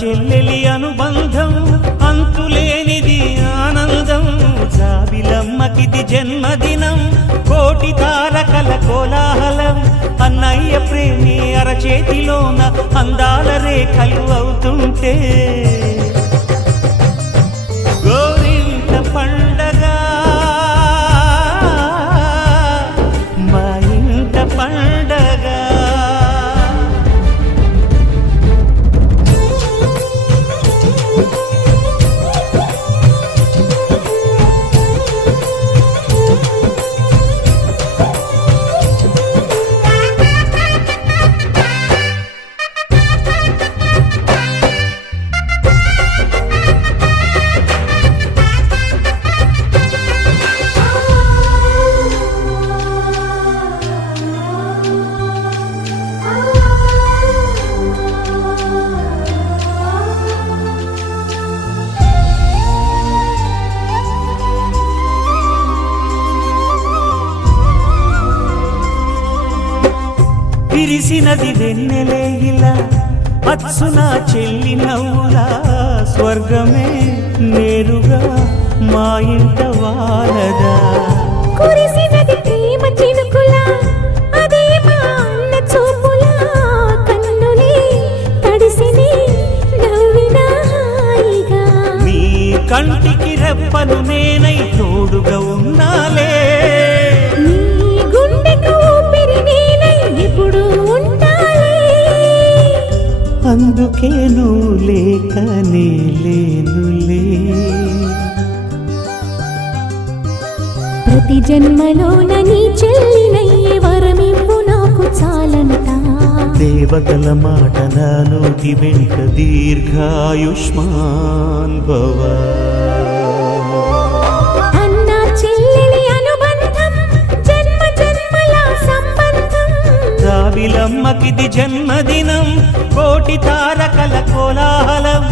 చెల్లెలి అనుబంధం అంతులేనిది ఆనందం జాబిలమ్మకిది జన్మదినం కోటి తారకల కోలాహలం అన్నయ్య ప్రేమి అరచేతిలోన అందాల రేఖలు అవుతుంటే గోరింట పండగ మా ఇంట పండగ విరిసినది వెన్నెలే ఇలా అచ్చున చెల్లి నవ్వులా స్వర్గమే నేరుగా మా ఇంట వాలదా కురిసినది ప్రేమ చినుకులా అదే మా అన్న చూపులా కన్నులే తడిసిని నవ్వినా హాయిగా నీ కంటికి రెప్పను నేనై తోడుగా ఉన్నాలే నీ గుండెకు ఊపిరి నేనై ఎప్పుడు ఉంటాలే అందుకే నువ్వు లేక నే లేనులే ప్రతి జన్మలోన నీ చెల్లినయ్యే వరమివ్వు నాకు చాలంటా దేవతల మాట నా నోటి వెంట దీర్ఘాయుష్మాన్ భవ అన్నా చెల్లెలి అనుబంధం జన్మ జన్మల సంబంధం జాబిలమ్మకిది జన్మదినం కోటి తారకల కోలాహలం